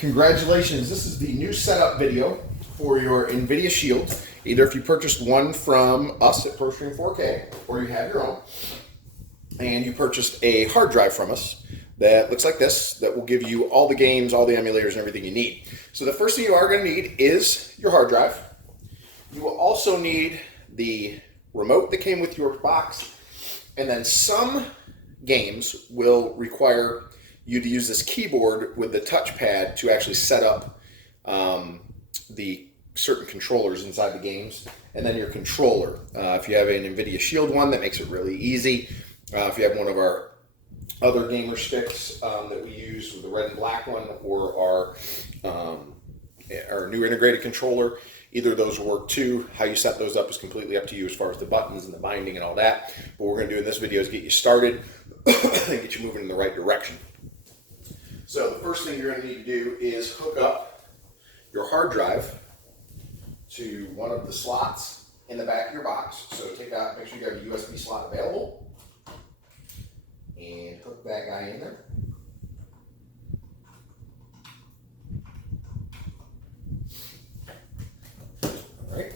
Congratulations, this is the new setup video for your NVIDIA Shield. Either if you purchased one from us at ProStream 4K or you have your own and you purchased a hard drive from us that looks like this, that will give you all the games, all the emulators, and everything you need. So the first thing you are going to need is your hard drive. You will also need the remote that came with your box, and then some games will require you to use this keyboard with the touchpad to actually set up the certain controllers inside the games, and then your controller. If you have an NVIDIA Shield one, that makes it really easy. If you have one of our other gamer sticks that we use with the red and black one, or our new integrated controller, either of those will work too. How you set those up is completely up to you as far as the buttons and the binding and all that. But what we're going to do in this video is get you started and get you moving in the right direction. So the first thing you're going to need to do is hook up your hard drive to one of the slots in the back of your box. So make sure you have a USB slot available and hook that guy in there. All right.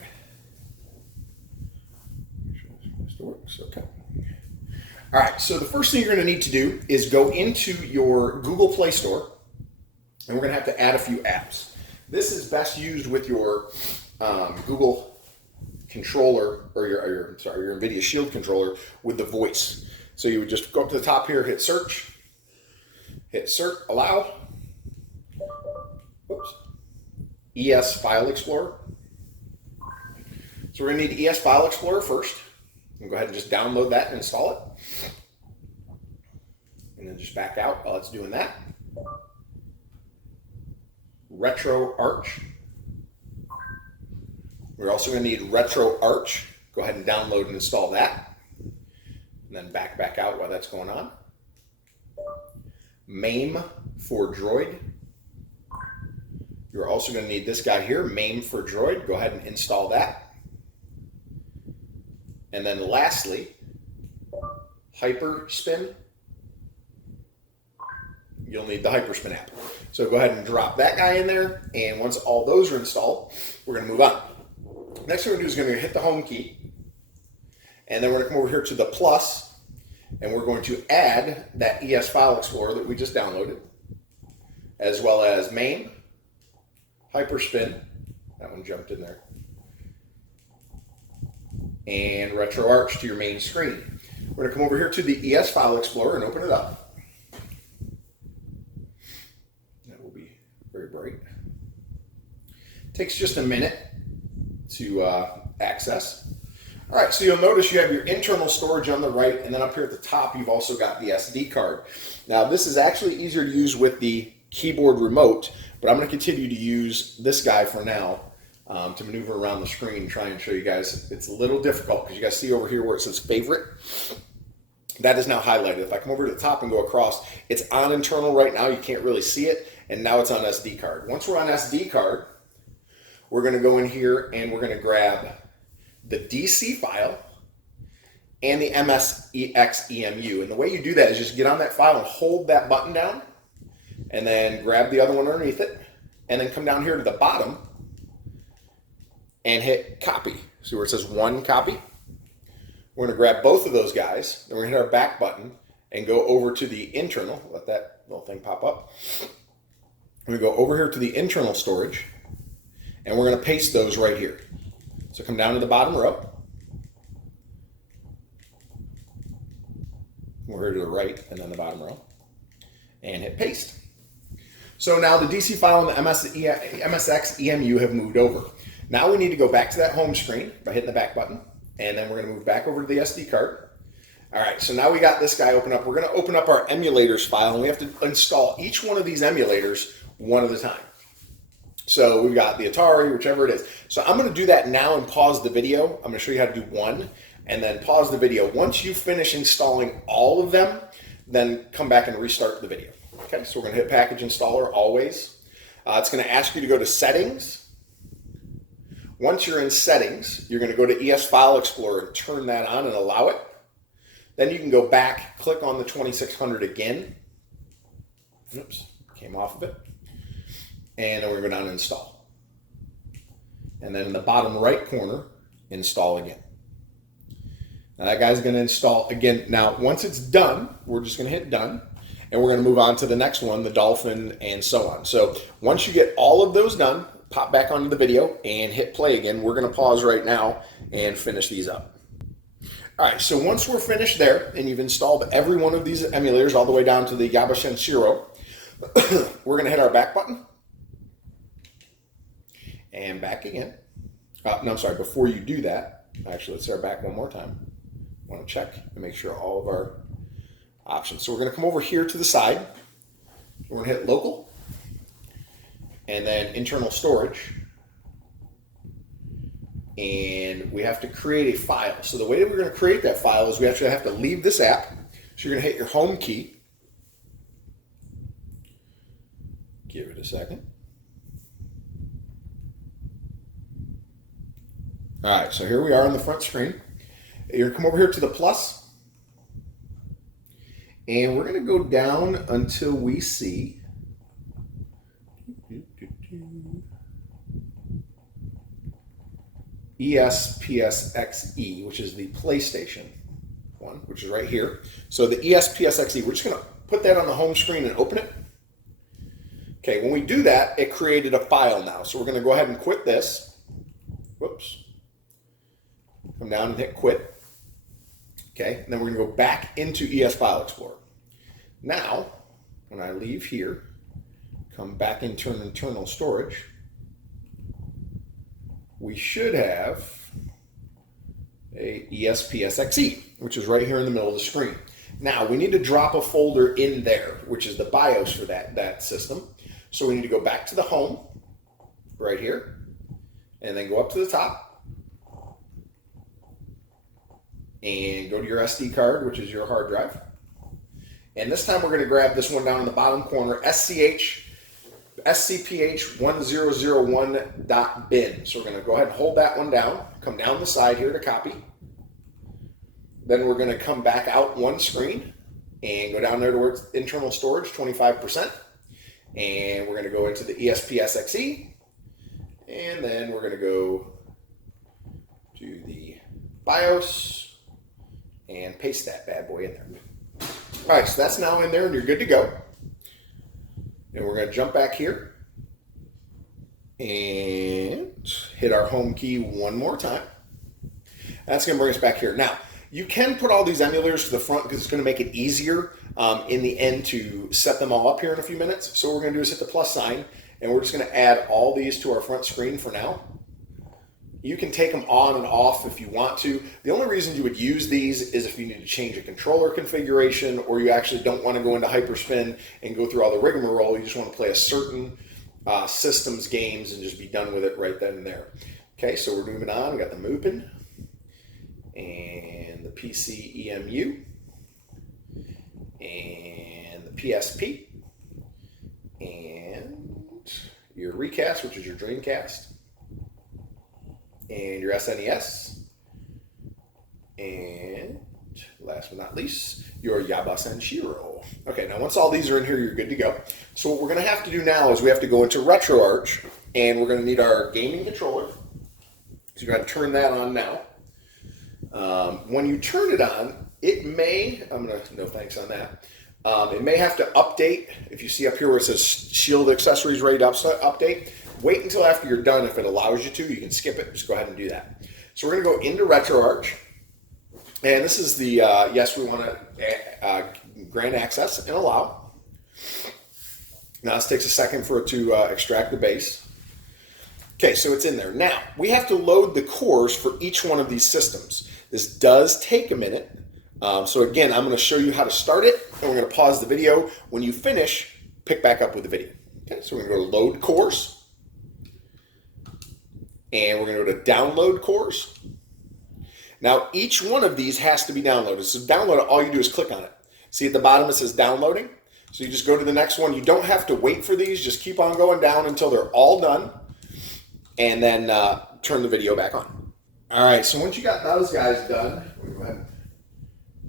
Make sure this works. Okay. All right, so the first thing you're going to need to do is go into your Google Play Store, and we're going to have to add a few apps. This is best used with your Google controller, or your NVIDIA Shield controller with the voice. So you would just go up to the top here, hit search, allow, oops, ES File Explorer. So we're going to need ES File Explorer first. And go ahead and just download that and install it. And then just back out while it's doing that. RetroArch. We're also going to need RetroArch. Go ahead and download and install that. And then back out while that's going on. MAME for Droid. You're also going to need this guy here, MAME for Droid. Go ahead and install that. And then lastly, Hyperspin. You'll need the Hyperspin app. So go ahead and drop that guy in there, and once all those are installed, we're going to move on. Next thing we're going to do is going to hit the home key, and then we're going to come over here to the plus, and we're going to add that ES File Explorer that we just downloaded, as well as MAME, Hyperspin, that one jumped in there, and RetroArch to your main screen. We're going to come over here to the ES File Explorer and open it up. That will be very bright. Takes just a minute to access. All right, so you'll notice you have your internal storage on the right, and then up here at the top you've also got the SD card. Now this is actually easier to use with the keyboard remote, but I'm going to continue to use this guy for now. To maneuver around the screen and try and show you guys. It's a little difficult because you guys see over here where it says favorite. That is now highlighted. If I come over to the top and go across, it's on internal right now. You can't really see it. And now it's on SD card. Once we're on SD card, we're going to go in here and we're going to grab the DC file and the MSX EMU. And the way you do that is just get on that file and hold that button down, and then grab the other one underneath it, and then come down here to the bottom and hit copy. See where it says one copy? We're going to grab both of those guys, then we're going to hit our back button and go over to the internal. Let that little thing pop up. We're going to go over here to the internal storage, and we're going to paste those right here. So come down to the bottom row. We're here to the right and then the bottom row, and hit paste. So now the DC file and the MSX EMU have moved over. Now we need to go back to that home screen by hitting the back button, and then we're going to move back over to the SD card. All right, so now we got this guy open up. We're going to open up our emulators file, and we have to install each one of these emulators one at a time. So we've got the Atari, whichever it is. So I'm going to do that now and pause the video. I'm going to show you how to do one, and then pause the video. Once you finish installing all of them, then come back and restart the video. Okay, so we're going to hit Package Installer always. It's going to ask you to go to Settings. Once you're in Settings, you're going to go to ES File Explorer and turn that on and allow it. Then you can go back, click on the 2600 again. Oops, came off of it. and then we're going to go down and install. And then in the bottom right corner, install again. Now that guy's going to install again. Now, once it's done, we're just going to hit done, and we're going to move on to the next one, the dolphin, and so on. So once you get all of those done, pop back onto the video and hit play again. We're going to pause right now and finish these up. All right, so once we're finished there, and you've installed every one of these emulators all the way down to the Yaba Senshiro, we're going to hit our back button, and back again. No, I'm sorry, before you do that, actually, let's hit our back one more time. I want to check and make sure all of our options. So we're going to come over here to the side. We're going to hit local, and then internal storage. And we have to create a file. So the way that we're going to create that file is we actually have to leave this app. So you're going to hit your home key. Give it a second. All right, so here we are on the front screen. You're going to come over here to the plus, and we're going to go down until we see ESPSXE, which is the PlayStation one, which is right here. So the ESPSXE, we're just going to put that on the home screen and open it. Okay, when we do that, it created a file now. So we're going to go ahead and quit this. Whoops. Come down and hit quit. Okay, and then we're going to go back into ES File Explorer. Now, when I leave here, come back into internal storage, we should have a ESPSXE, which is right here in the middle of the screen. Now, we need to drop a folder in there, which is the BIOS for that system. So we need to go back to the home, right here, and then go up to the top, and go to your SD card, which is your hard drive. And this time we're going to grab this one down in the bottom corner, scph1001.bin. So we're going to go ahead and hold that one down, come down the side here to copy. Then we're going to come back out one screen and go down there towards internal storage, 25%. And we're going to go into the ESPSXE. And then we're going to go to the BIOS and paste that bad boy in there. All right, so that's now in there and you're good to go. And we're going to jump back here and hit our home key one more time. That's going to bring us back here. Now, you can put all these emulators to the front because it's going to make it easier in the end to set them all up here in a few minutes. So what we're going to do is hit the plus sign, and we're just going to add all these to our front screen for now. You can take them on and off if you want to. The only reason you would use these is if you need to change a controller configuration, or you actually don't want to go into hyperspin and go through all the rigmarole. You just want to play a certain systems games and just be done with it right then and there. Okay, so we're moving on. We got the MUPIN and the PC EMU and the PSP and your Recast, which is your Dreamcast, and your SNES, and last but not least, your Yaba Senshiro. Okay, now once all these are in here, you're good to go. So what we're going to have to do now is we have to go into RetroArch, and we're going to need our gaming controller. So you're going to turn that on now. When you turn it on, it may, I'm going to no thanks on that. It may have to update. If you see up here where it says Shield Accessories Ready to Update, wait until after you're done. If it allows you to, you can skip it. Just go ahead and do that. So we're going to go into RetroArch. And this is the, yes, we want to grant access and allow. Now this takes a second for it to extract the base. Okay, so it's in there. Now, we have to load the cores for each one of these systems. This does take a minute. So again, I'm going to show you how to start it, and we're going to pause the video. When you finish, pick back up with the video. Okay, so we're going to go to Load Cores. And we're going to go to Download Cores. Now, each one of these has to be downloaded. So download it, all you do is click on it. See at the bottom it says downloading. So you just go to the next one. You don't have to wait for these. Just keep on going down until they're all done. And then turn the video back on. All right, so once you got those guys done, we'll go ahead and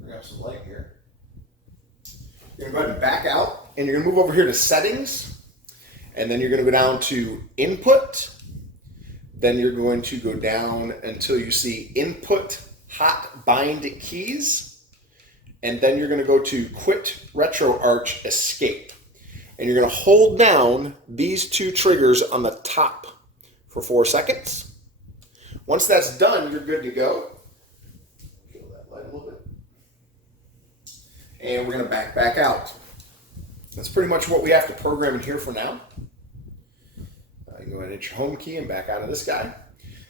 bring up some light here. You're going to go ahead and back out, and you're going to move over here to Settings. and then you're going to go down to Input. Then you're going to go down until you see Input Hot Bind Keys, and then you're going to go to Quit RetroArch Escape. And you're going to hold down these two triggers on the top for 4 seconds. Once that's done, you're good to go. Kill that light a little bit. And we're going to back out. That's pretty much what we have to program in here for now. You can go ahead and hit your home key and back out of this guy.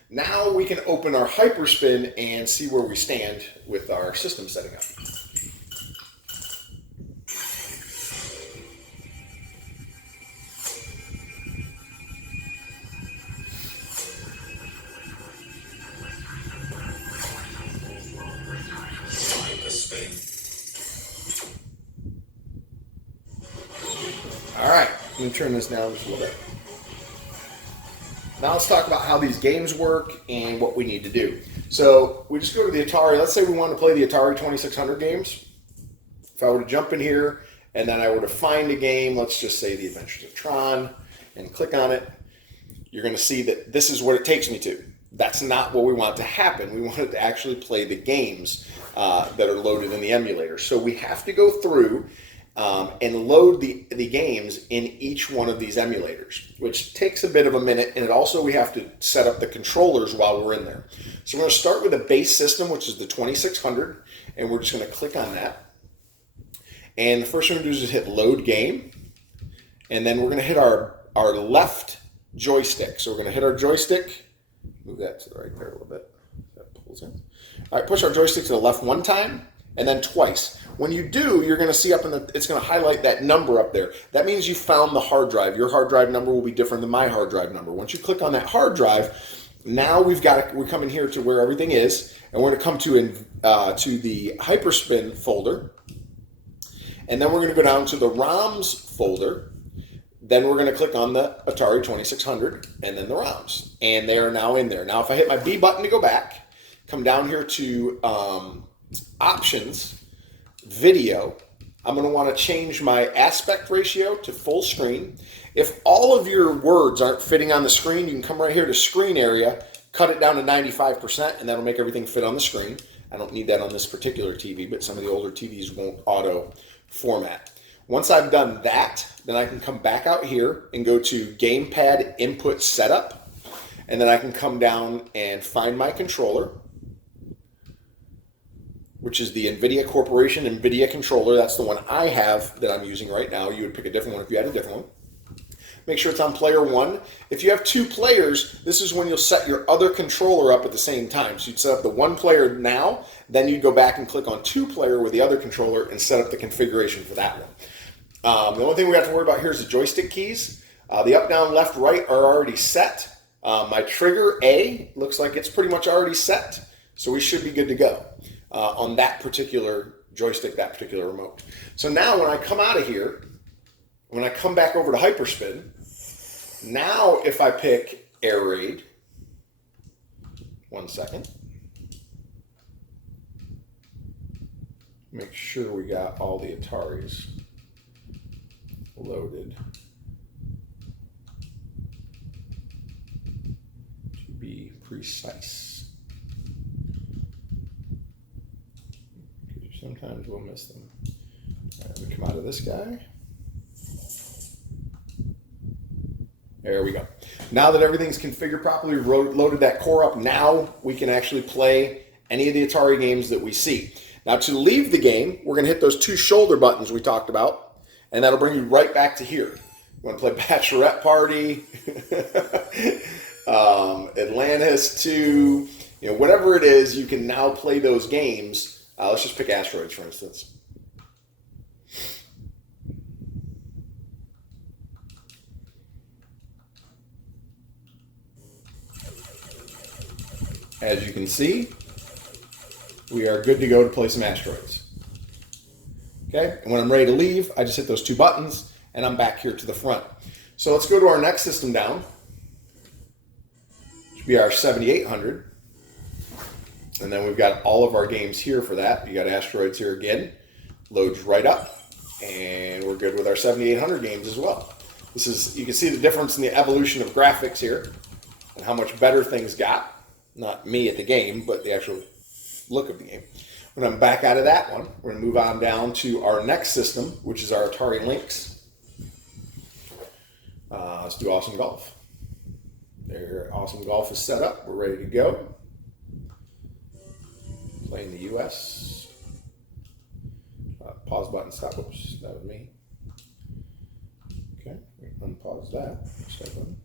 Now we can open our Hyperspin and see where we stand with our system setting up. All right, let me turn this down just a little bit. Now let's talk about how these games work and what we need to do. So we just go to the Atari. Let's say we want to play the Atari 2600 games. If I were to jump in here and then I were to find a game, let's just say The Adventures of Tron, and click on it, you're going to see that this is what it takes me to. That's not what we want to happen. We want it to actually play the games that are loaded in the emulator. So we have to go through and load the games in each one of these emulators, which takes a bit of a minute, and also we have to set up the controllers while we're in there. So we're going to start with a base system, which is the 2600, and we're just going to click on that. And the first thing we're going to do is just hit Load Game, and then we're going to hit our left joystick. So we're going to hit our joystick, move that to the right there a little bit. That pulls in. All right, push our joystick to the left one time, and then twice. When you do, you're going to see up in it's going to highlight that number up there. That means you found the hard drive. Your hard drive number will be different than my hard drive number. Once you click on that hard drive, now we're coming here to where everything is, and we're going to come to the Hyperspin folder, and then we're going to go down to the ROMs folder. Then we're going to click on the Atari 2600 and then the ROMs, and they are now in there. Now, if I hit my B button to go back, come down here to Options, Video, I'm going to want to change my aspect ratio to full screen. If all of your words aren't fitting on the screen, you can come right here to Screen Area, cut it down to 95%, and that'll make everything fit on the screen. I don't need that on this particular TV, but some of the older TVs won't auto format. Once I've done that, then I can come back out here and go to Gamepad Input Setup, and then I can come down and find my controller, which is the NVIDIA Corporation NVIDIA controller. That's the one I have that I'm using right now. You would pick a different one if you had a different one. Make sure it's on player 1. If you have 2 players, this is when you'll set your other controller up at the same time. So you'd set up the 1 player now, then you'd go back and click on 2 player with the other controller and set up the configuration for that one. The only thing we have to worry about here is the joystick keys. The up, down, left, right are already set. My trigger A looks like it's pretty much already set, so we should be good to go on that particular joystick, that particular remote. So now when I come out of here, when I come back over to Hyperspin, now if I pick Air Raid, 1 second, make sure we got all the Ataris loaded to be precise. Sometimes we'll miss them. All right, let me come out of this guy. There we go. Now that everything's configured properly, loaded that core up, now we can actually play any of the Atari games that we see. Now to leave the game, we're going to hit those 2 shoulder buttons we talked about, and that'll bring you right back to here. You want to play Bachelorette Party, Atlantis 2, whatever it is, you can now play those games. Let's just pick Asteroids, for instance. As you can see, we are good to go to play some Asteroids. Okay, and when I'm ready to leave, I just hit those 2 buttons, and I'm back here to the front. So let's go to our next system down, which will be our 7800. And then we've got all of our games here for that. You got Asteroids here again. Loads right up. And we're good with our 7800 games as well. This is, you can see the difference in the evolution of graphics here and how much better things got. Not me at the game, but the actual look of the game. When I'm back out of that one, we're going to move on down to our next system, which is our Atari Lynx. Let's do Awesome Golf. There, Awesome Golf is set up. We're ready to go. Playing the US. Pause button, stop. Oops, that was me. Okay, unpause that. Start button.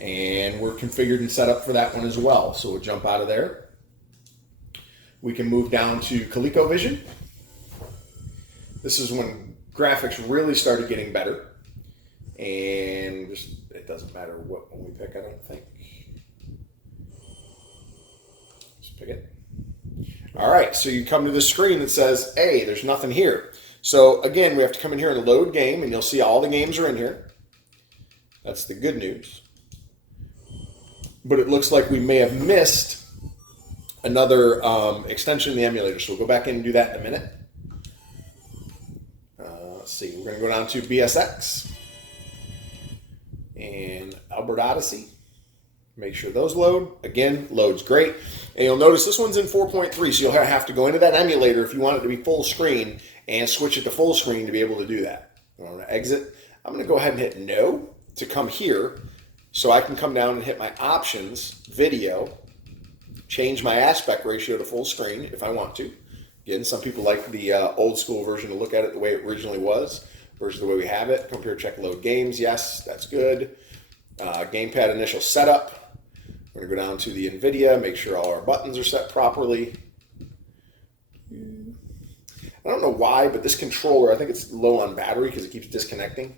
And we're configured and set up for that one as well. So we'll jump out of there. We can move down to ColecoVision. This is when graphics really started getting better. And just, it doesn't matter what one we pick, I don't think. Just pick it. All right, so you come to the screen that says, hey, there's nothing here. So again, we have to come in here and load game, and you'll see all the games are in here. That's the good news. But it looks like we may have missed another extension in the emulator. So we'll go back in and do that in a minute. Let's see, we're going to go down to BSX and Albert Odyssey. Make sure those load. Again, loads great. And you'll notice this one's in 4.3, so you'll have to go into that emulator if you want it to be full screen and switch it to full screen to be able to do that. I'm going to exit. I'm going to go ahead and hit no to come here. So I can come down and hit my options, video, change my aspect ratio to full screen if I want to. Again, some people like the old school version to look at it the way it originally was versus the way we have it. Compare, check, load games. Yes, that's good. Gamepad initial setup. We're going to go down to the nvidia, make sure all our buttons are set properly. I don't know why, but this controller, I think it's low on battery because it keeps disconnecting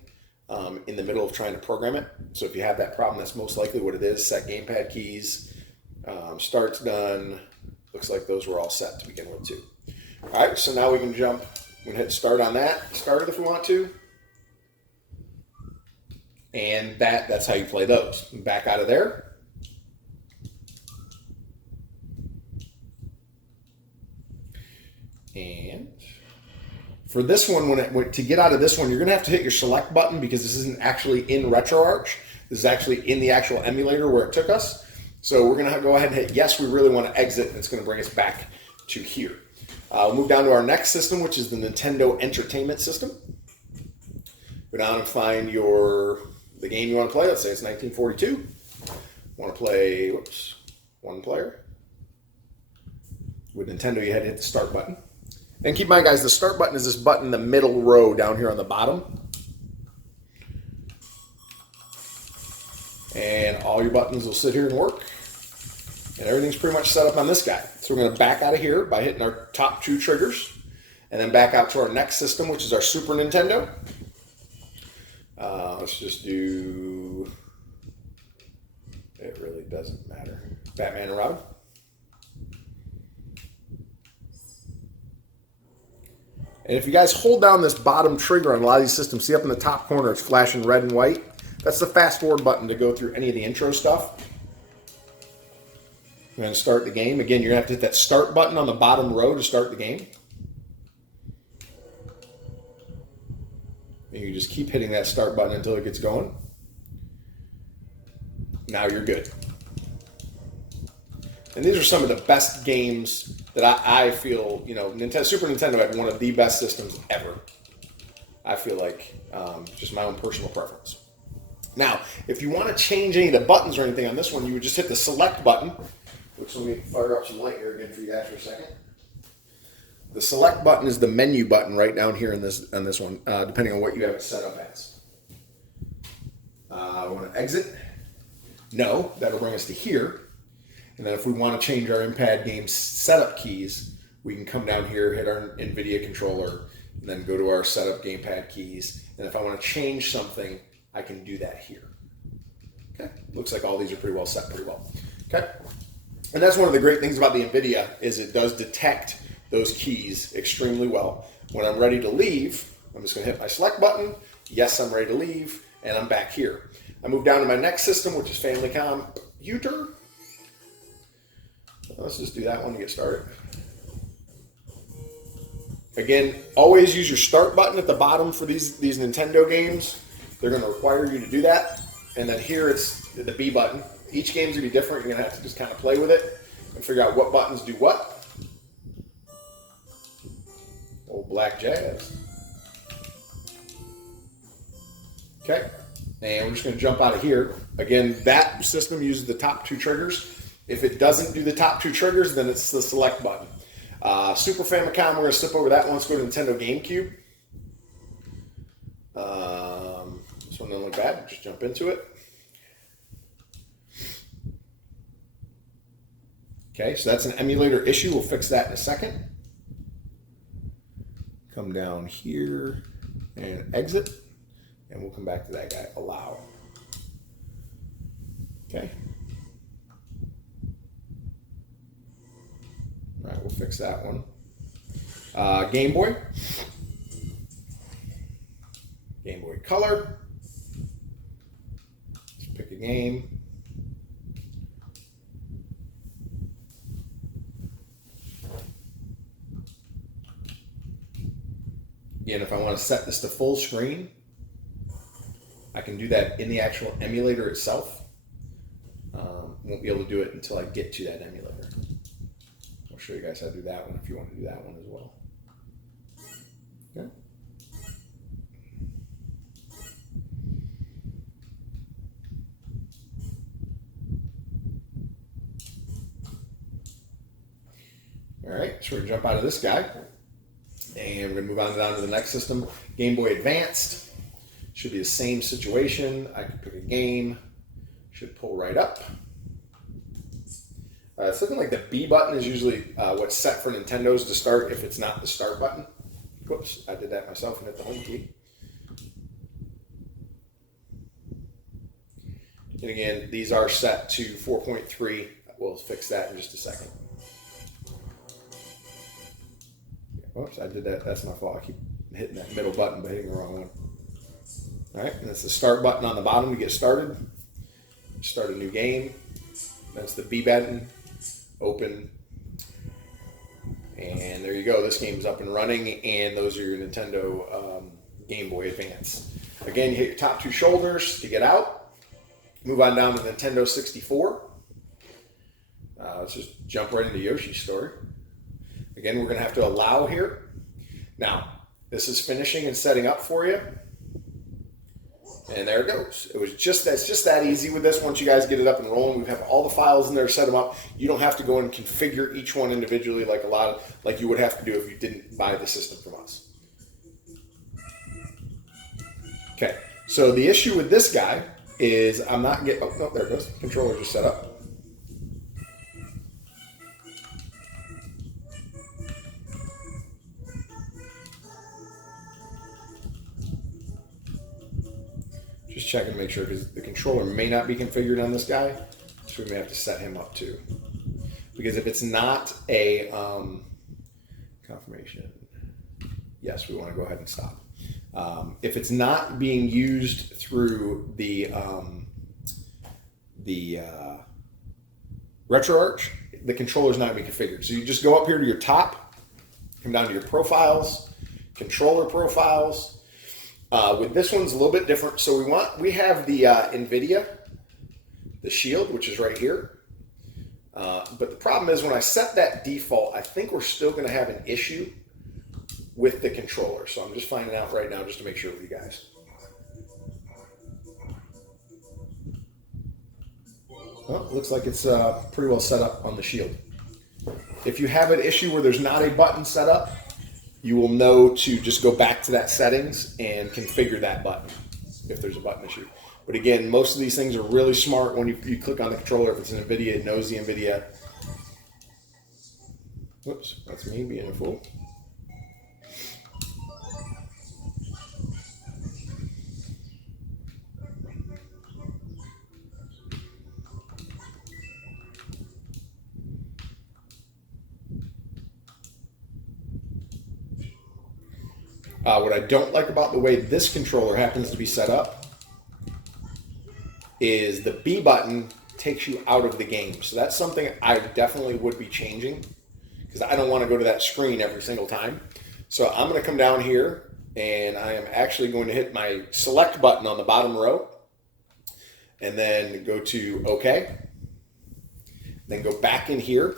in the middle of trying to program it. So if you have that problem, that's most likely what it is. Set gamepad keys. Start's done. Looks like those were all set to begin with too. All right, so now we can jump. We can hit start on that. Start it if we want to. And that's how you play those. Back out of there. And for this one, to get out of this one, you're going to have to hit your select button because this isn't actually in RetroArch. This is actually in the actual emulator where it took us. So we're going to go ahead and hit yes, we really want to exit, and it's going to bring us back to here. We'll move down to our next system, which is the Nintendo Entertainment System. Go down and find the game you want to play. Let's say it's 1942. Want to play, one player. With Nintendo, you had to hit the start button. And keep in mind, guys, the start button is this button in the middle row down here on the bottom. And all your buttons will sit here and work. And everything's pretty much set up on this guy. So we're going to back out of here by hitting our top two triggers. And then back out to our next system, which is our Super Nintendo. Let's just do... It really doesn't matter. Batman and Robin. And if you guys hold down this bottom trigger on a lot of these systems, see up in the top corner, it's flashing red and white. That's the fast forward button to go through any of the intro stuff. We're going to start the game. Again, you're going to have to hit that start button on the bottom row to start the game. And you just keep hitting that start button until it gets going. Now you're good. And these are some of the best games that I feel, Super Nintendo had one of the best systems ever. I feel like, just my own personal preference. Now, if you want to change any of the buttons or anything on this one, you would just hit the select button, which let me fire up some light here again for you guys for a second. The select button is the menu button right down here on this one, depending on what you have it set up as. I want to exit. No, that'll bring us to here. And then if we want to change our in-pad game setup keys, we can come down here, hit our NVIDIA controller, and then go to our setup gamepad keys. And if I want to change something, I can do that here. Okay, looks like all these are pretty well set pretty well. Okay, and that's one of the great things about the NVIDIA is it does detect those keys extremely well. When I'm ready to leave, I'm just going to hit my select button. Yes, I'm ready to leave, and I'm back here. I move down to my next system, which is Family Computer. Let's just do that one to get started. Again, always use your start button at the bottom for these Nintendo games. They're going to require you to do that. And then here it's the B button. Each game's going to be different. You're going to have to just kind of play with it and figure out what buttons do what. Old Black Jazz. Okay, and we're just going to jump out of here. Again, that system uses the top 2 triggers. If it doesn't do the top 2 triggers, then it's the select button. Super Famicom, we're going to skip over that one. Let's go to Nintendo GameCube. This one doesn't look bad. Just jump into it. Okay, so that's an emulator issue. We'll fix that in a second. Come down here and exit. And we'll come back to that guy. Allow. Okay. All right, we'll fix that one. Game Boy. Game Boy Color. Let's pick a game. Again, if I want to set this to full screen, I can do that in the actual emulator itself. Won't be able to do it until I get to that emulator. I'll show you guys how to do that one if you want to do that one as well. Okay. All right, so we're going to jump out of this guy. And we're going to move on down to the next system. Game Boy Advanced. Should be the same situation. I can pick a game. Should pull right up. It's looking like the B button is usually what's set for Nintendo's to start if it's not the start button. Whoops, I did that myself and hit the home key. And again, these are set to 4.3. We'll fix that in just a second. Whoops, I did that. That's my fault. I keep hitting that middle button but hitting the wrong one. All right, and that's the start button on the bottom to get started. Start a new game. That's the B button. Open. And there you go. This game's up and running, and those are your Nintendo Game Boy Advance. Again, you hit your top 2 shoulders to get out. Move on down to Nintendo 64. Let's just jump right into Yoshi's story. Again, we're going to have to allow here. Now, this is finishing and setting up for you. And there it goes. That's just that easy with this. Once you guys get it up and rolling, we have all the files in there, set them up. You don't have to go and configure each one individually like you would have to do if you didn't buy the system from us. Okay, so the issue with this guy is I'm not getting, oh, no, there it goes. Controller just set up. Just checking to make sure, because the controller may not be configured on this guy, so we may have to set him up too. Because if it's not a confirmation, yes, we want to go ahead and stop. If it's not being used through the RetroArch, the controller is not going to be configured. So you just go up here to your top, come down to your profiles, controller profiles. With this one's a little bit different. So we have the nvidia, the shield, which is right here. But the problem is when I set that default, I think we're still going to have an issue with the controller. So I'm just finding out right now just to make sure with you guys. Well, looks like it's pretty well set up on the shield. If you have an issue where there's not a button set up, you will know to just go back to that settings and configure that button if there's a button issue. But again, most of these things are really smart when you click on the controller. If it's an NVIDIA, it knows the NVIDIA. Whoops, that's me being a fool. What I don't like about the way this controller happens to be set up is the B button takes you out of the game. So that's something I definitely would be changing because I don't want to go to that screen every single time. So I'm going to come down here and I am actually going to hit my select button on the bottom row and then go to OK. Then go back in here,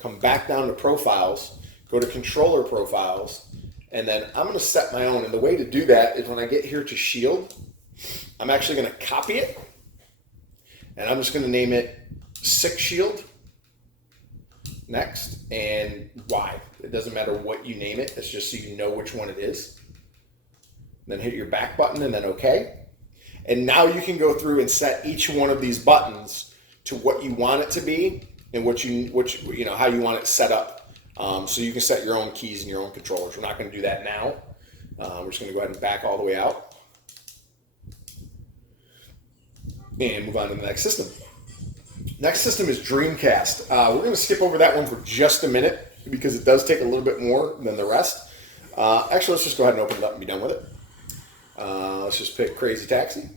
come back down to profiles, go to controller profiles, and then I'm going to set my own. And the way to do that is when I get here to shield, I'm actually going to copy it and I'm just going to name it 6 shield. Next, and Y. It doesn't matter what you name it, it's just so you know which one it is. Then hit your back button and then OK. And now you can go through and set each one of these buttons to what you want it to be and how you want it set up. So you can set your own keys and your own controllers. We're not going to do that now. We're just going to go ahead and back all the way out and move on to the next system. Next system is Dreamcast. We're going to skip over that one for just a minute because it does take a little bit more than the rest. Actually, let's just go ahead and open it up and be done with it. Let's just pick Crazy Taxi.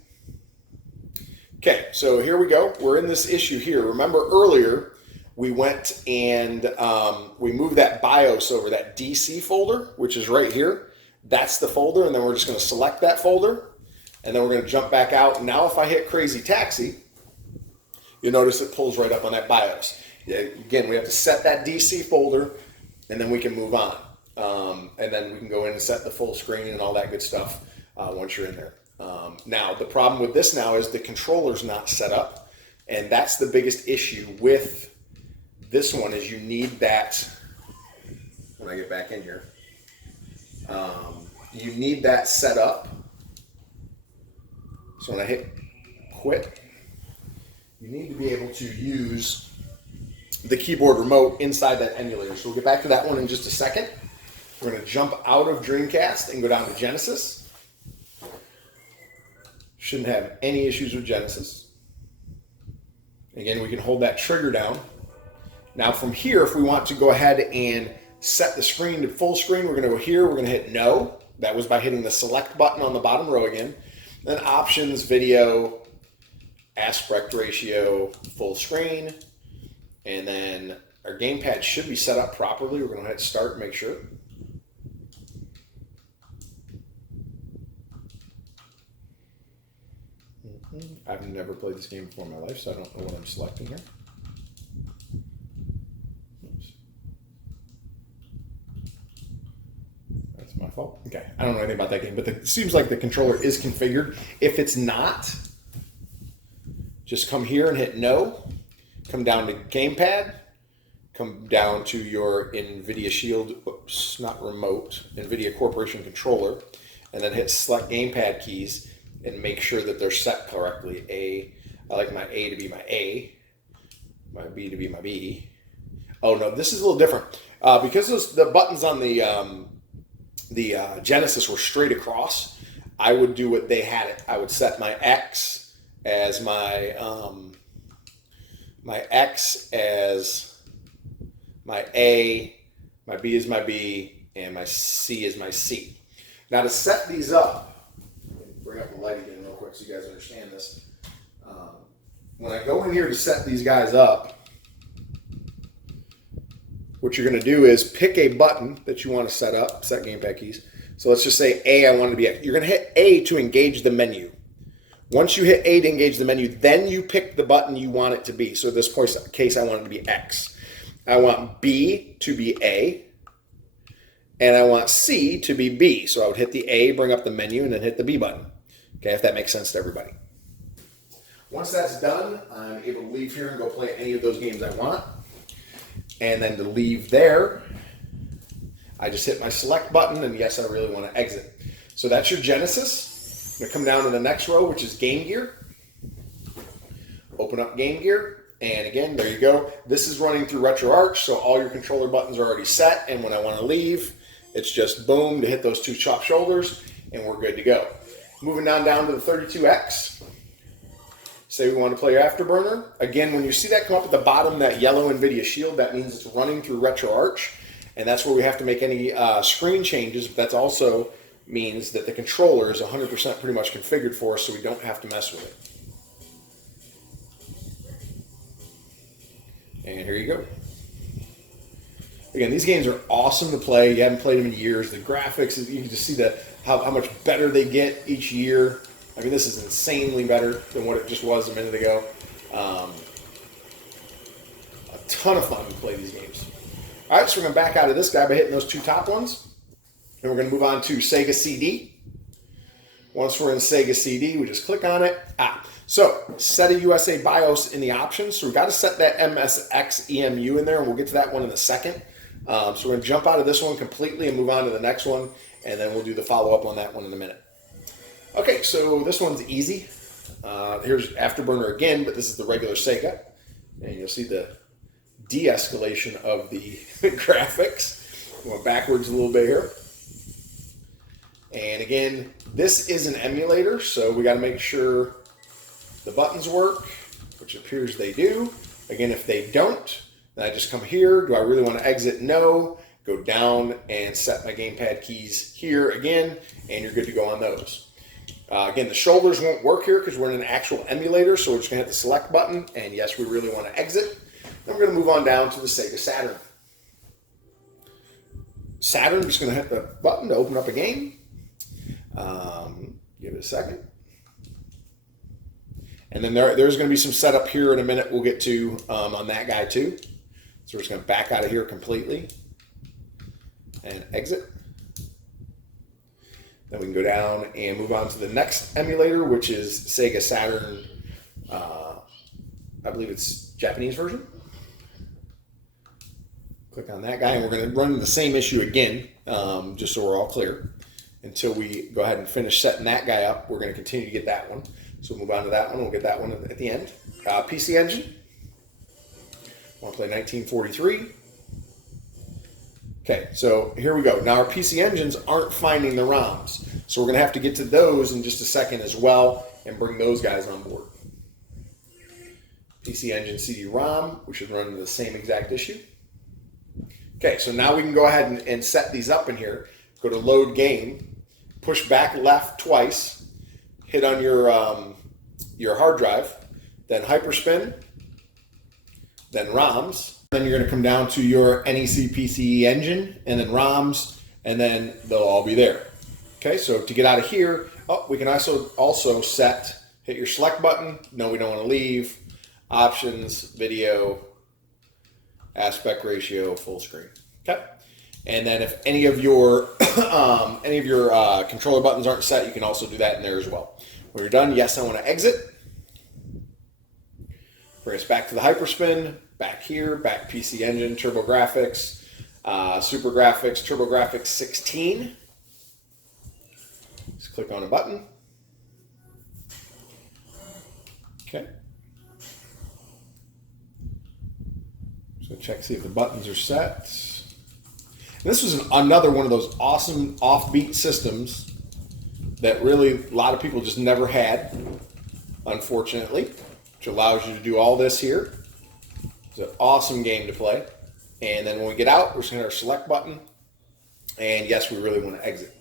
Okay, so here we go. We're in this issue here. Remember earlier, we went and we moved that BIOS over, that DC folder, which is right here. That's the folder, and then we're just going to select that folder, and then we're going to jump back out. Now if I hit Crazy Taxi, you'll notice it pulls right up on that BIOS. Again, we have to set that DC folder, and then we can move on. And then we can go in and set the full screen and all that good stuff once you're in there. Now, the problem with this now is the controller's not set up, and that's the biggest issue with this one is you need that, when I get back in here, you need that set up. So when I hit quit, you need to be able to use the keyboard remote inside that emulator. So we'll get back to that one in just a second. We're going to jump out of Dreamcast and go down to Genesis. Shouldn't have any issues with Genesis. Again, we can hold that trigger down. Now from here, if we want to go ahead and set the screen to full screen, we're going to go here. We're going to hit no. That was by hitting the select button on the bottom row again. Then options, video, aspect ratio, full screen, and then our gamepad should be set up properly. We're going to hit start and make sure. I've never played this game before in my life, so I don't know what I'm selecting here. Oops. That's my fault. Okay, I don't know anything about that game, but it seems like the controller is configured. If it's not, just come here and hit no, come down to gamepad, come down to your NVIDIA Shield, oops, not remote, NVIDIA Corporation controller, and then hit select gamepad keys and make sure that they're set correctly. I like my A to be my A, my B to be my B. Oh no, this is a little different. Because the buttons on the Genesis were straight across, I would do what they had it. I would set my X as my X as my A, my B is my B, and my C is my C. Now to set these up, bring up the light again real quick so you guys understand this. When I go in here to set these guys up, what you're going to do is pick a button that you want to set up, set gamepad keys. So let's just say A, I want it to be X. You're going to hit A to engage the menu. Once you hit A to engage the menu, then you pick the button you want it to be. So in this case, I want it to be X. I want B to be A, and I want C to be B. So I would hit the A, bring up the menu, and then hit the B button. Okay, if that makes sense to everybody. Once that's done, I'm able to leave here and go play any of those games I want. And then to leave there, I just hit my select button, and yes, I really want to exit. So that's your Genesis. I'm going to come down to the next row, which is Game Gear. Open up Game Gear, and again, there you go. This is running through RetroArch, so all your controller buttons are already set, and when I want to leave, it's just boom to hit those two chop shoulders, and we're good to go. Moving down to the 32X. Say we want to play Afterburner. Again, when you see that come up at the bottom, that yellow NVIDIA Shield, that means it's running through RetroArch, and that's where we have to make any screen changes, but that also means that the controller is 100% pretty much configured for us, so we don't have to mess with it. And here you go. Again, these games are awesome to play. You haven't played them in years. The graphics, you can just see how much better they get each year. I mean, this is insanely better than what it just was a minute ago. A ton of fun to play these games. All right, so we're going to back out of this guy by hitting those two top ones. And we're going to move on to Sega CD. Once we're in Sega CD, we just click on it. So set a USA BIOS in the options. So we've got to set that MSX EMU in there, and we'll get to that one in a second. So we're going to jump out of this one completely and move on to the next one, and then we'll do the follow-up on that one in a minute. Okay, so this one's easy. Here's Afterburner again, but this is the regular Sega. And you'll see the de-escalation of the graphics. Going backwards a little bit here. And again, this is an emulator, so we got to make sure the buttons work, which appears they do. Again, if they don't, then I just come here. Do I really want to exit? No. Go down and set my gamepad keys here again, and you're good to go on those. Again, the shoulders won't work here because we're in an actual emulator, so we're just going to hit the select button, and yes, we really want to exit. Then we're going to move on down to the Sega Saturn. Saturn, just going to hit the button to open up a game. Give it a second. And then there's going to be some setup here in a minute we'll get to on that guy too. So we're just going to back out of here completely and exit. Then we can go down and move on to the next emulator, which is Sega Saturn, I believe it's Japanese version. Click on that guy, and we're going to run the same issue again, just so we're all clear. Until we go ahead and finish setting that guy up, we're going to continue to get that one. So we'll move on to that one. We'll get that one at the end. PC Engine. I want to play 1943. Okay, so here we go. Now our PC Engines aren't finding the ROMs. So we're going to have to get to those in just a second as well and bring those guys on board. PC Engine CD-ROM, we should run the same exact issue. Okay, so now we can go ahead and set these up in here. Go to Load Game, push back left twice, hit on your hard drive, then Hyperspin, then ROMs. Then you're going to come down to your NEC PC Engine, and then ROMs, and then they'll all be there. Okay, so to get out of here, we can also set, hit your select button. No, we don't want to leave. Options, video, aspect ratio, full screen. Okay. And then if any of your controller buttons aren't set, you can also do that in there as well. When you're done, yes, I want to exit. Bring us back to the Hyperspin, back here, back PC Engine, TurboGrafx, Super Graphics, TurboGrafx 16. Just click on a button. Okay. So check, see if the buttons are set. And this was another one of those awesome offbeat systems that really a lot of people just never had, unfortunately, which allows you to do all this here. It's an awesome game to play. And then when we get out, we're just going to hit our select button. And yes, we really want to exit.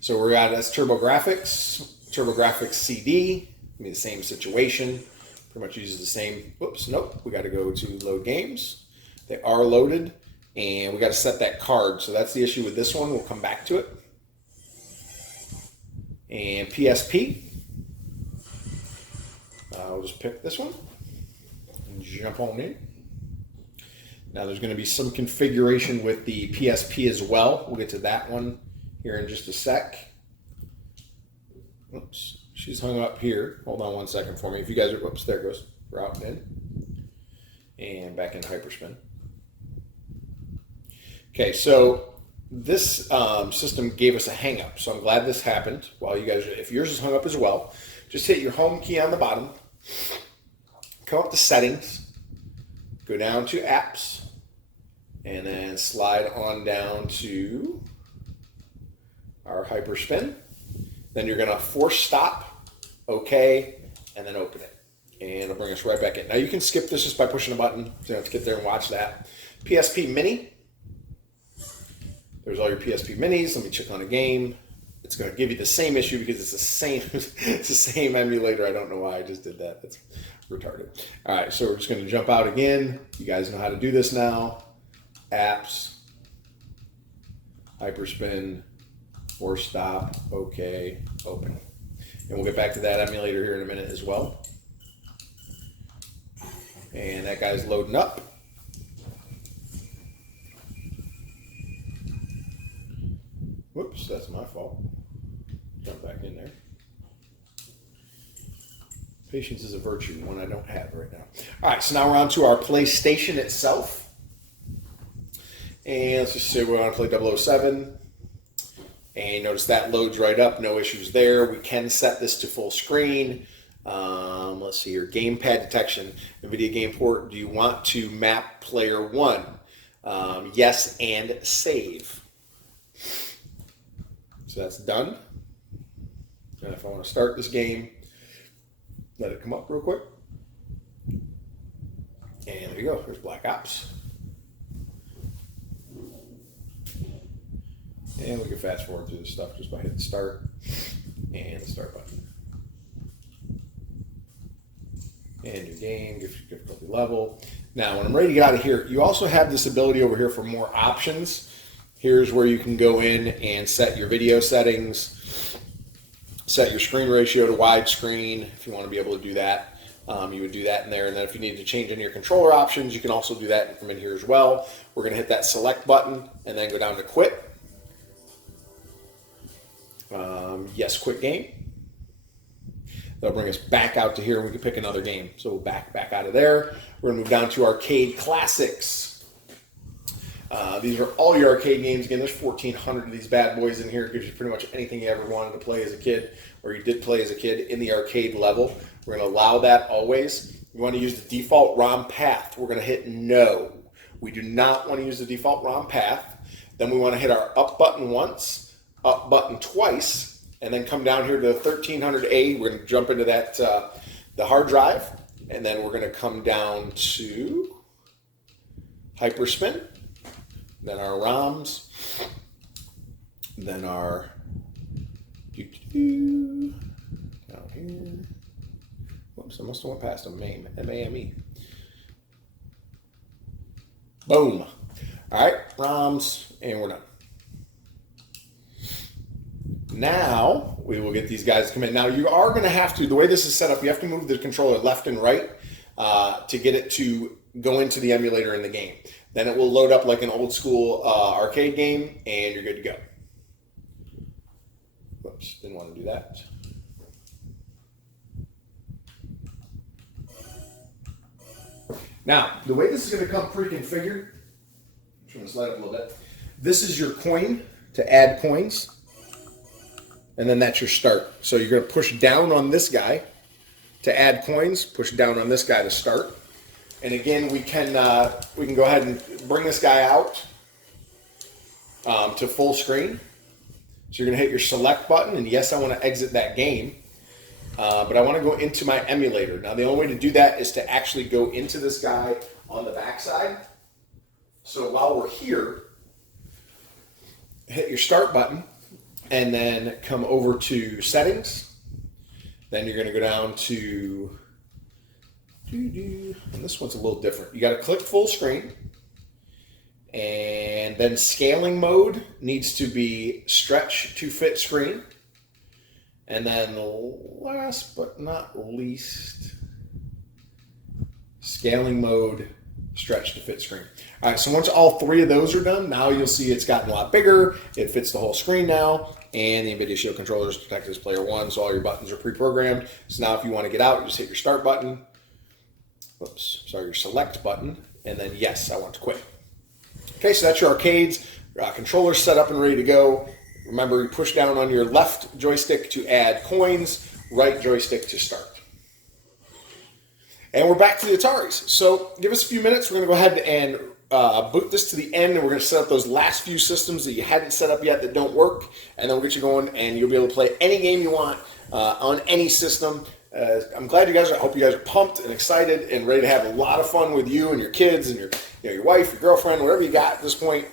So we're at this TurboGrafx CD. I mean, the same situation. Pretty much uses the same. Whoops, nope. We got to go to Load Games. They are loaded. And we got to set that card. So that's the issue with this one. We'll come back to it. And PSP. I'll just pick this one and jump on in. Now there's going to be some configuration with the PSP as well. We'll get to that one here in just a sec. Oops, she's hung up here. Hold on one second for me. If you guys are, whoops, there it goes. We're out and in. And back in Hyperspin. Okay, so this system gave us a hang up. So I'm glad this happened. While you guys, if yours is hung up as well, just hit your home key on the bottom. Come up to settings. Go down to apps. And then slide on down to our Hyperspin. Then you're going to force stop, OK, and then open it. And it'll bring us right back in. Now you can skip this just by pushing a button. So you don't have to get there and watch that. PSP Mini. There's all your PSP Minis. Let me check on a game. It's going to give you the same issue because it's the same, it's the same emulator. I don't know why I just did that. That's retarded. All right, so we're just going to jump out again. You guys know how to do this now. Apps, hyperspin, force stop, okay, open. And we'll get back to that emulator here in a minute as well. And that guy's loading up. Whoops, that's my fault. Jump back in there. Patience is a virtue, one I don't have right now. All right, so now we're on to our PlayStation itself. And let's just say we want to play 007. And notice that loads right up, no issues there. We can set this to full screen. Let's see here, gamepad detection, NVIDIA game port. Do you want to map player 1? Yes, and save. So that's done. And if I want to start this game, let it come up real quick. And there you go, there's Black Ops. And we can fast forward through this stuff just by hitting start and the start button. And your game, difficulty level. Now, when I'm ready to get out of here, you also have this ability over here for more options. Here's where you can go in and set your video settings, set your screen ratio to widescreen if you want to be able to do that. You would do that in there, and then if you need to change any of your controller options, you can also do that from in here as well. We're going to hit that select button and then go down to quit. Yes, quit game. That'll bring us back out to here and we can pick another game. So we'll back out of there. We're going to move down to arcade classics. These are all your arcade games. Again, there's 1,400 of these bad boys in here. It gives you pretty much anything you ever wanted to play as a kid or you did play as a kid in the arcade level. We're going to allow that always. We want to use the default ROM path. We're going to hit no. We do not want to use the default ROM path. Then we want to hit our up button once, up button twice, and then come down here to 1300A. We're going to jump into that the hard drive, and then we're going to come down to hyperspin, then our ROMs, then our down here. Whoops, I must have went past a MAME, M-A-M-E. Boom. All right, ROMs, and we're done. Now, we will get these guys to come in. Now, you are going to have to, the way this is set up, you have to move the controller left and right to get it to go into the emulator in the game. Then it will load up like an old school arcade game, and you're good to go. Whoops, didn't want to do that. Now, the way this is going to come pre-configured, I'm just going to slide up a little bit. This is your coin to add coins. And then that's your start. So you're going to push down on this guy to add coins, push down on this guy to start. And again, we can go ahead and bring this guy out to full screen. So you're going to hit your select button, and yes, I want to exit that game. But I want to go into my emulator. Now, the only way to do that is to actually go into this guy on the backside. So while we're here, hit your start button. And then come over to settings. Then you're going to go down to, and this one's a little different. You got to click full screen. And then scaling mode needs to be stretch to fit screen. And then last but not least, scaling mode, stretch to fit screen. All right, so once all three of those are done, now you'll see it's gotten a lot bigger. It fits the whole screen now, and the NVIDIA Shield controller is detected as player 1, so all your buttons are pre-programmed. So now if you want to get out, you just hit your start button. Whoops, sorry, your select button, and then yes, I want to quit. Okay, so that's your arcades. Controller set up and ready to go. Remember, you push down on your left joystick to add coins, right joystick to start. And we're back to the Ataris. So give us a few minutes. We're going to go ahead and boot this to the end, and we're going to set up those last few systems that you hadn't set up yet that don't work, and then we'll get you going, and you'll be able to play any game you want on any system. I'm glad you guys are. I hope you guys are pumped and excited and ready to have a lot of fun with you and your kids and your wife, your girlfriend, whatever you got at this point.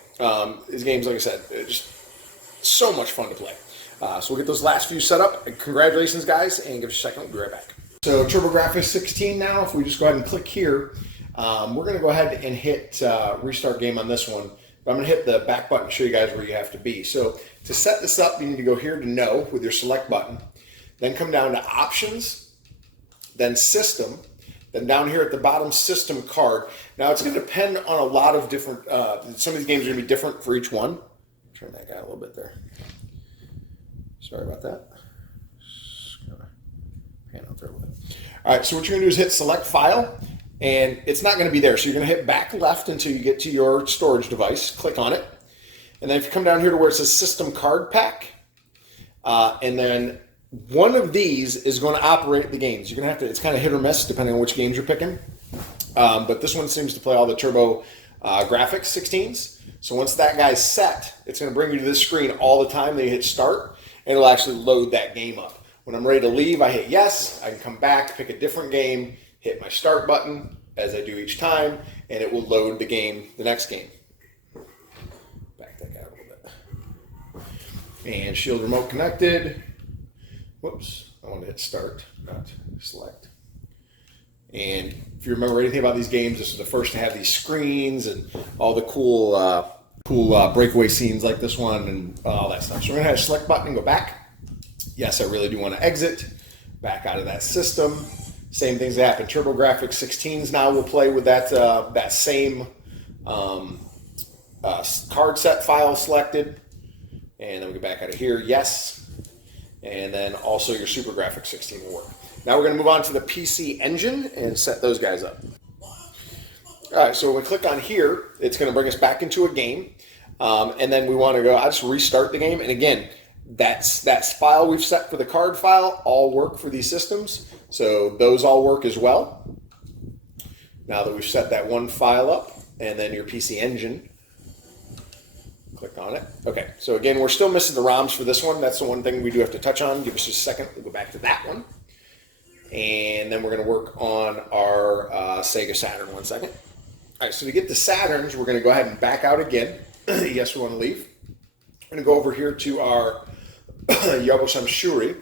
These games, like I said, just so much fun to play. So we'll get those last few set up. Congratulations, guys, and give us a second. We'll be right back. So TurboGrafx 16 now, if we just go ahead and click here, we're going to go ahead and hit restart game on this one. But I'm going to hit the back button to show you guys where you have to be. So to set this up, you need to go here to No with your select button. Then come down to Options, then System, then down here at the bottom, System Card. Now it's going to depend on a lot of different, some of these games are going to be different for each one. Turn that guy a little bit there. Sorry about that. Just gonna pan out there a little bit. All right, so what you're going to do is hit Select File, and it's not going to be there. So you're going to hit back left until you get to your storage device. Click on it. And then if you come down here to where it says System Card Pack, and then one of these is going to operate the games. You're going to have to, it's kind of hit or miss depending on which games you're picking. But this one seems to play all the Turbo Graphics 16s. So once that guy's set, it's going to bring you to this screen all the time. Then you hit Start, and it'll actually load that game up. When I'm ready to leave, I hit Yes. I can come back, pick a different game, hit my Start button, as I do each time, and it will load the game, the next game. Back that guy a little bit. And Shield Remote connected. Whoops, I want to hit Start, not Select. And if you remember anything about these games, this is the first to have these screens and all the cool breakaway scenes like this one and all that stuff. So we're going to hit a Select button and go back. Yes, I really do want to exit. Back out of that system. Same things that happen. TurboGrafx 16s now will play with that same card set file selected. And then we get back out of here. Yes. And then also your Super Graphics 16 will work. Now we're going to move on to the PC Engine and set those guys up. All right, so when we click on here, it's going to bring us back into a game. And then we want to go, I'll just restart the game. And again, that file we've set for the card file all work for these systems. So those all work as well. Now that we've set that one file up, and then your PC Engine, click on it. Okay, so again, we're still missing the ROMs for this one. That's the one thing we do have to touch on. Give us just a second. We'll go back to that one. And then we're going to work on our Sega Saturn. 1 second. All right, so to get the Saturns, we're going to go ahead and back out again. Yes, we want to leave. We're going to go over here to our Yabosam Shuri.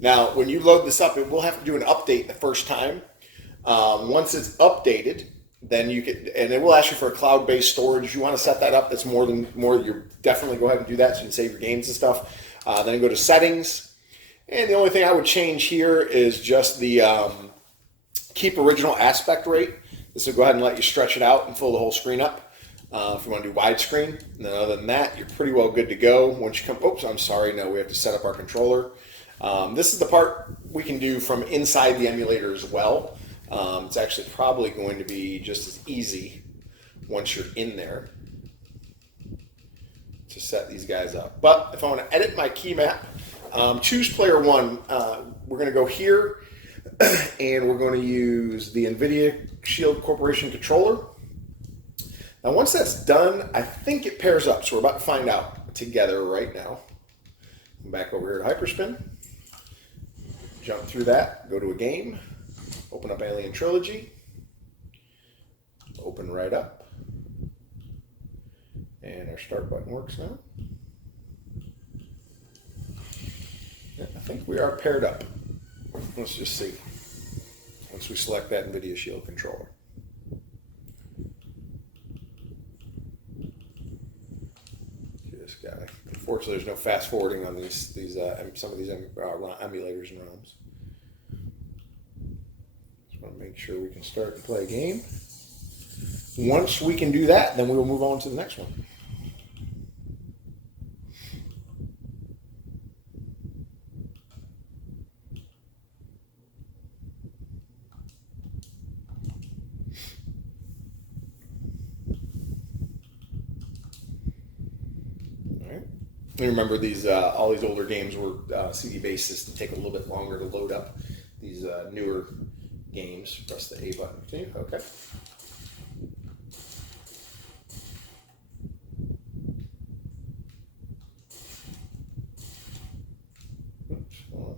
Now, when you load this up, it will have to do an update the first time. Once it's updated, then you can, and it will ask you for a cloud-based storage. If you want to set that up, that's more, you definitely go ahead and do that so you can save your games and stuff. Then you go to Settings, and the only thing I would change here is just the keep original aspect rate. This will go ahead and let you stretch it out and fill the whole screen up if you want to do widescreen. And then other than that, you're pretty well good to go. Once you come, oops, I'm sorry, no, we have to set up our controller. This is the part we can do from inside the emulator as well. It's actually probably going to be just as easy once you're in there to set these guys up. But if I want to edit my key map, choose player one. We're going to go here and we're going to use the NVIDIA Shield Corporation controller. Now once that's done, I think it pairs up. So we're about to find out together right now. Come back over here to Hyperspin. Jump through that, go to a game. Open up Alien Trilogy, open right up, and our start button works now. Yeah, I think we are paired up. Let's just see. Once we select that NVIDIA Shield controller. This guy. Unfortunately, there's no fast forwarding on some of these emulators and ROMs. Want to make sure we can start and play a game. Once we can do that, then we will move on to the next one. All right. And remember, these all these older games were CD-based systems take a little bit longer to load up. These newer games, press the A button. Okay. Oops, hold on.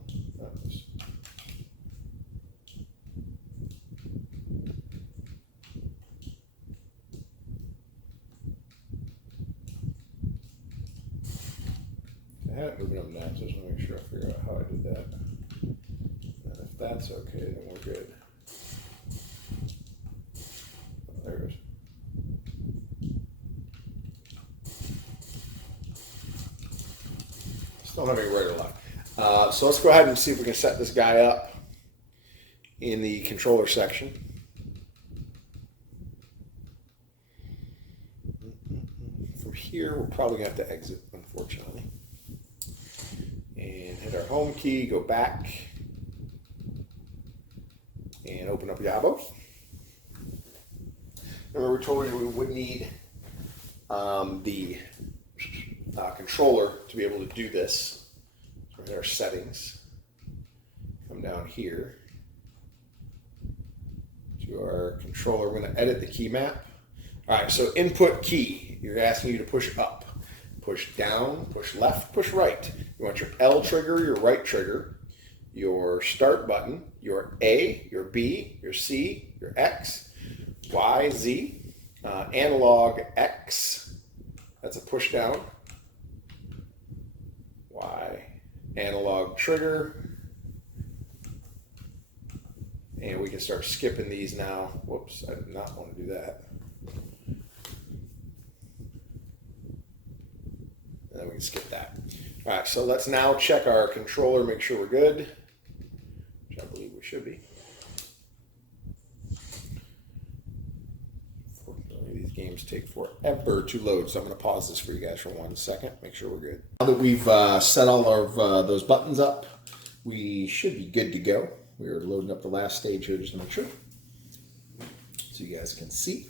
I had it moving up now, so I just want to make sure I figure out how I did that. And if that's okay, then we're good. There it is. have any right or left. So let's go ahead and see if we can set this guy up in the controller section. From here, we're probably going to have to exit, unfortunately. And hit our home key, go back, and open up Yabo. Remember, we told you we would need the controller to be able to do this. So we're in our settings. Come down here to our controller. We're going to edit the key map. All right, so input key. You're asking you to push up, push down, push left, push right. You want your L trigger, your right trigger, your start button, your A, your B, your C, your X, Y, Z, analog X. That's a push down. Y, analog trigger. And we can start skipping these now. Whoops, I did not want to do that. And then we can skip that. All right, so let's now check our controller, make sure we're good, which I believe we should be. Unfortunately, these games take forever to load, so I'm going to pause this for you guys for 1 second, make sure we're good. Now that we've set all of those buttons up, we should be good to go. We're loading up the last stage here just to make sure, so you guys can see.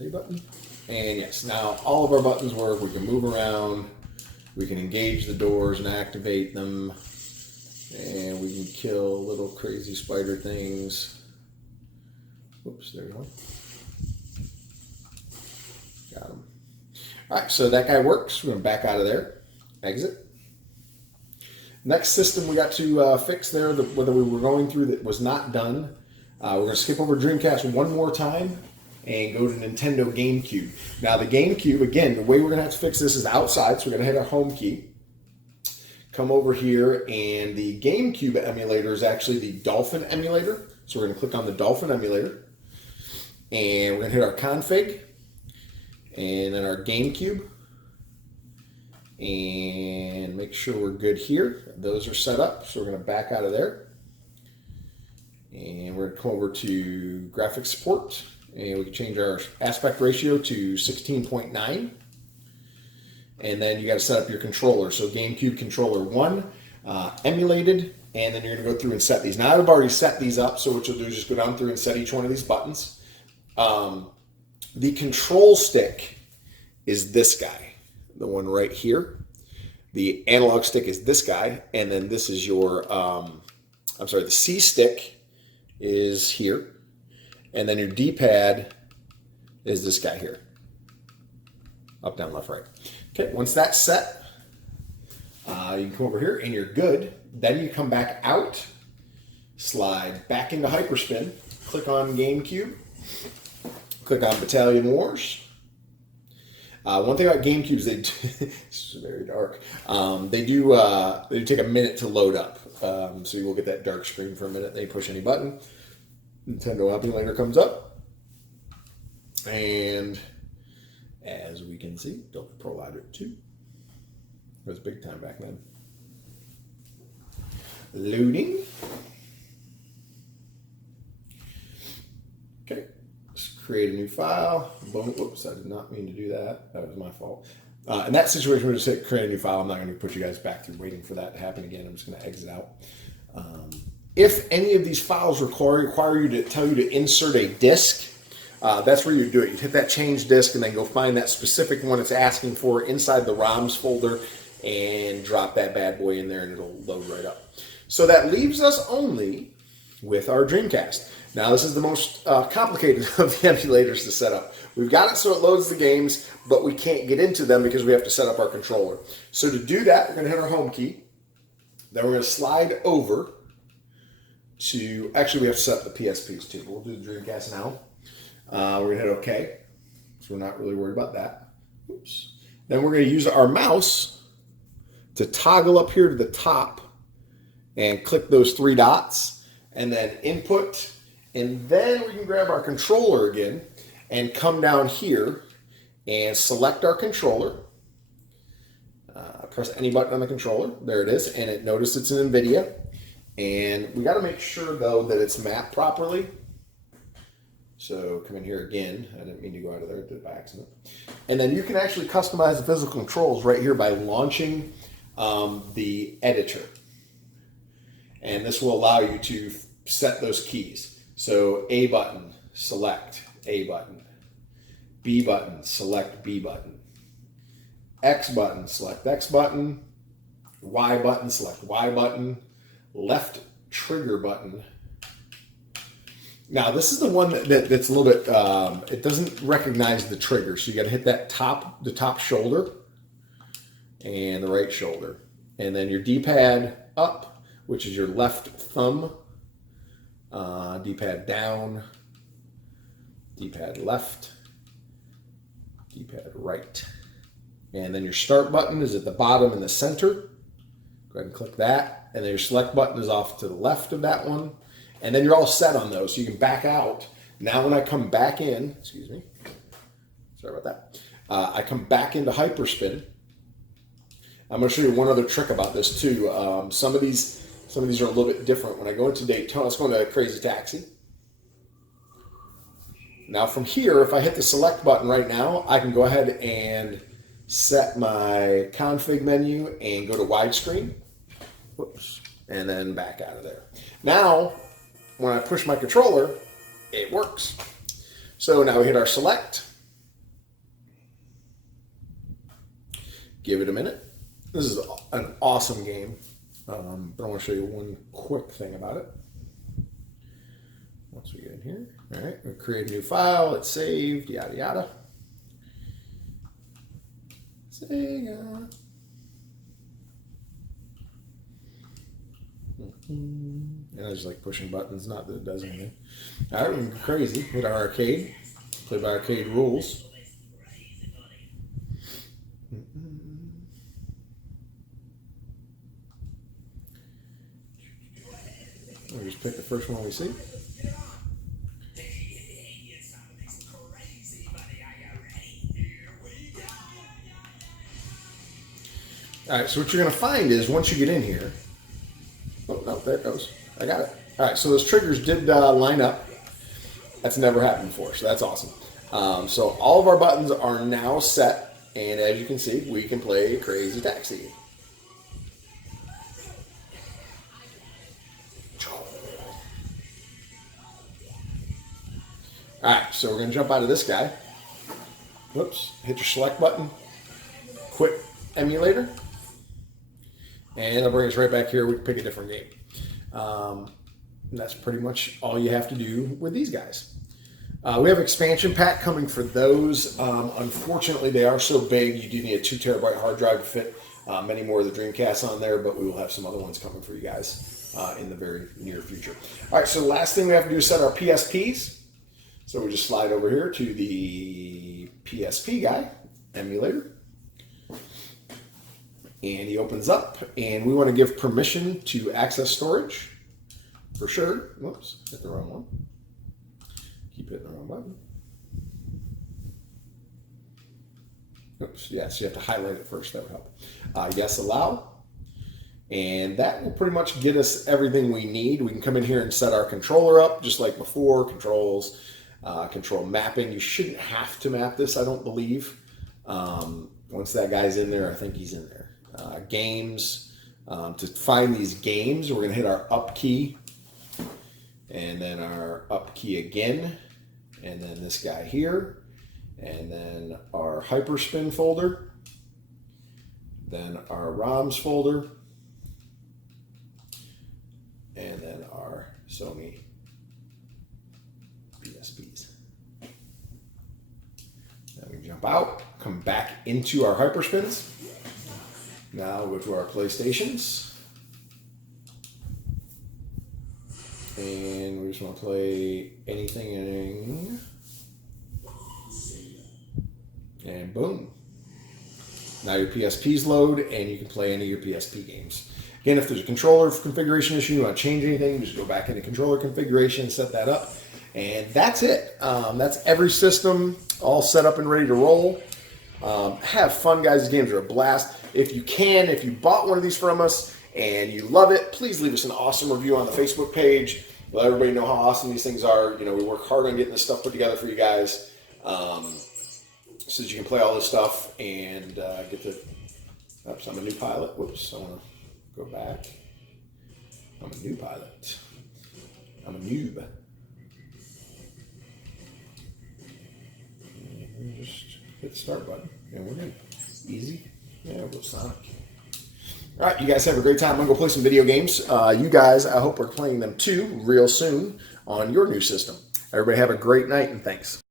A button, and yes, now all of our buttons work. We can move around, we can engage the doors and activate them, and we can kill little crazy spider things. Whoops, there we go. Got him. All right, so that guy works. We're going to back out of there, exit. Next system we got to fix there, whether we were going through that was not done. We're going to skip over Dreamcast one more time and go to Nintendo GameCube. Now the GameCube, again, the way we're gonna have to fix this is outside, so we're gonna hit our home key, come over here, and the GameCube emulator is actually the Dolphin emulator. So we're gonna click on the Dolphin emulator, and we're gonna hit our config, and then our GameCube, and make sure we're good here. Those are set up, so we're gonna back out of there. And we're gonna come over to graphics support, and we can change our aspect ratio to 16.9. And then you got to set up your controller. So GameCube controller 1, emulated, and then you're going to go through and set these. Now I've already set these up, so what you'll do is just go down through and set each one of these buttons. The control stick is this guy, the one right here. The analog stick is this guy, and then this is your, the C stick is here. And then your D-pad is this guy here. Up, down, left, right. Okay, once that's set, you can come over here and you're good. Then you come back out, slide back into Hyperspin, click on GameCube, click on Battalion Wars. One thing about GameCubes, they do, this is very dark. They do take a minute to load up. So you will get that dark screen for a minute. They push any button. Nintendo emulator comes up, and as we can see, Delta Pro Ladder 2. It was big time back then. Loading. Okay, let's create a new file. Boom. Whoops, I did not mean to do that. That was my fault. In that situation, we're just hit create a new file. I'm not going to put you guys back through waiting for that to happen again. I'm just going to exit out. If any of these files require you to tell you to insert a disk, that's where you do it. You hit that change disk and then go find that specific one it's asking for inside the ROMs folder and drop that bad boy in there and it'll load right up. So that leaves us only with our Dreamcast. Now this is the most complicated of the emulators to set up. We've got it so it loads the games, but we can't get into them because we have to set up our controller. So to do that, we're going to hit our home key. Then we're going to slide over to, actually we have to set up the PSPs too, but we'll do the Dreamcast now. We're going to hit OK, so we're not really worried about that. Oops. Then we're going to use our mouse to toggle up here to the top and click those 3 dots and then input, and then we can grab our controller again and come down here and select our controller. Press any button on the controller. There it is. And notice it's an NVIDIA. And we got to make sure, though, that it's mapped properly. So come in here again. I didn't mean to go out of there. I did it by accident. And then you can actually customize the physical controls right here by launching the editor. And this will allow you to set those keys. So A button, select A button. B button, select B button. X button, select X button. Y button, select Y button. Left trigger button. Now this is the one that's a little bit, it doesn't recognize the trigger. So you got to hit that the top shoulder and the right shoulder. And then your D-pad up, which is your left thumb. D-pad down. D-pad left. D-pad right. And then your start button is at the bottom in the center. Go ahead and click that. And then your select button is off to the left of that one. And then you're all set on those. So you can back out. Now when I come back in, excuse me. Sorry about that. I come back into hyperspin. I'm going to show you one other trick about this too. Some of these are a little bit different. When I go into Daytona, let's go into Crazy Taxi. Now from here, if I hit the select button right now, I can go ahead and set my config menu and go to widescreen. Whoops. And then back out of there. Now, when I push my controller, it works. So now we hit our select. Give it a minute. This is an awesome game. But I want to show you one quick thing about it. Once we get in here. All right, we create a new file. It's saved, yada, yada. Sega. And I just like pushing buttons, not that it does anything. All right, we're going crazy. Hit our arcade. Play by arcade rules. We'll just pick the first one we see. All right, so what you're going to find is once you get in here, oh, no, there it goes. I got it. All right, so those triggers did line up. That's never happened before, so that's awesome. So all of our buttons are now set, and as you can see, we can play Crazy Taxi. All right, so we're going to jump out of this guy. Whoops, hit your select button. Quit emulator. And it'll bring us right back here. We can pick a different game. That's pretty much all you have to do with these guys. We have expansion pack coming for those. Unfortunately, they are so big, you do need a 2 terabyte hard drive to fit many more of the Dreamcasts on there, but we will have some other ones coming for you guys in the very near future. All right, so the last thing we have to do is set our PSPs. So we just slide over here to the PSP guy, emulator. And he opens up, and we want to give permission to access storage for sure. Whoops, hit the wrong one. Keep hitting the wrong button. Oops, yes, you have to highlight it first. That would help. Yes, allow. And that will pretty much get us everything we need. We can come in here and set our controller up just like before. Controls, control mapping. You shouldn't have to map this, I don't believe. Once that guy's in there, I think he's in there. Games. To find these games, we're going to hit our up key. And then our up key again. And then this guy here. And then our Hyperspin folder. Then our ROMs folder. And then our Sony PSPs. Then we jump out, come back into our Hyperspins. Now we'll go to our PlayStations. And we just want to play anything. And boom. Now your PSPs load and you can play any of your PSP games. Again, if there's a controller configuration issue, you want to change anything, just go back into controller configuration, set that up, And that's it. That's every system all set up and ready to roll. Have fun, guys. These games are a blast. If you bought one of these from us and you love it, please leave us an awesome review on the Facebook page. Let everybody know how awesome these things are. You know, we work hard on getting this stuff put together for you guys, so that you can play all this stuff and get to. Oops, I'm a new pilot. Whoops, I want to go back. I'm a new pilot. I'm a noob. And just hit the start button, and we're good. Easy. Yeah, we'll go Sonic. All right, you guys have a great time. I'm going to go play some video games. You guys, I hope, are playing them too real soon on your new system. Everybody have a great night, and thanks.